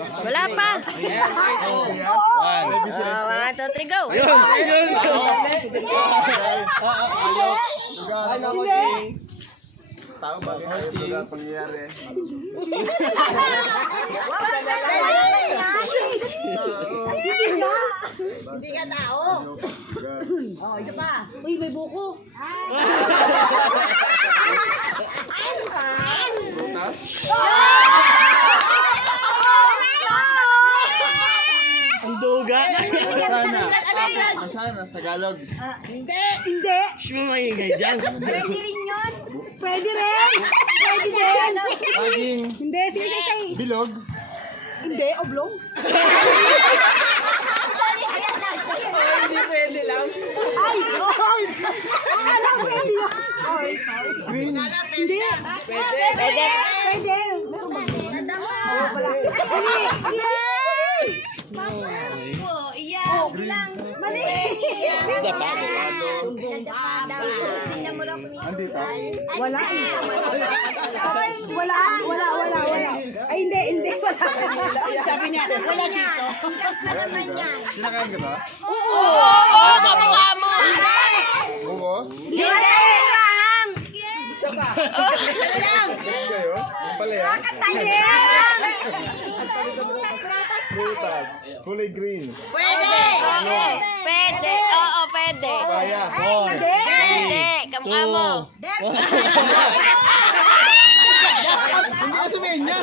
Wala pa. 1, 2, 3, go. Tao ba yung pangyayari? Hindi ka tao. Oh, isa pa. Uy, may buko. Prutas? Ang duga. Mansanas, Tagalog. Hindi. Hindi. Shh, maingay dyan. Pwede rin yun. Pwede rin. Pwede din. Laging Hindi, sige, sige, sige. bilog. Hindi, oblong. Hindi pwede lang. Ay, oy. Akala ko pwede yun. Oy. Green. Hindi. Pwede. Pwede. Meron ba? Oo, wala. Hindi. Oh, iyan. Bilang. Mali. Tingnan mo raw kung Andito. Wala. Wala. Ay, hindi. Wala. sabi niya, wala dito. Sinakain ka ba? Oo, kamukha mo. Buko? Hindi. Saan kayo? Yung pala yan? Prutas. Kulay green. Pwede. Pwede. Oo, pwede. Kaya. Pwede. Kamukha mo. Hindi ka sabihin niya.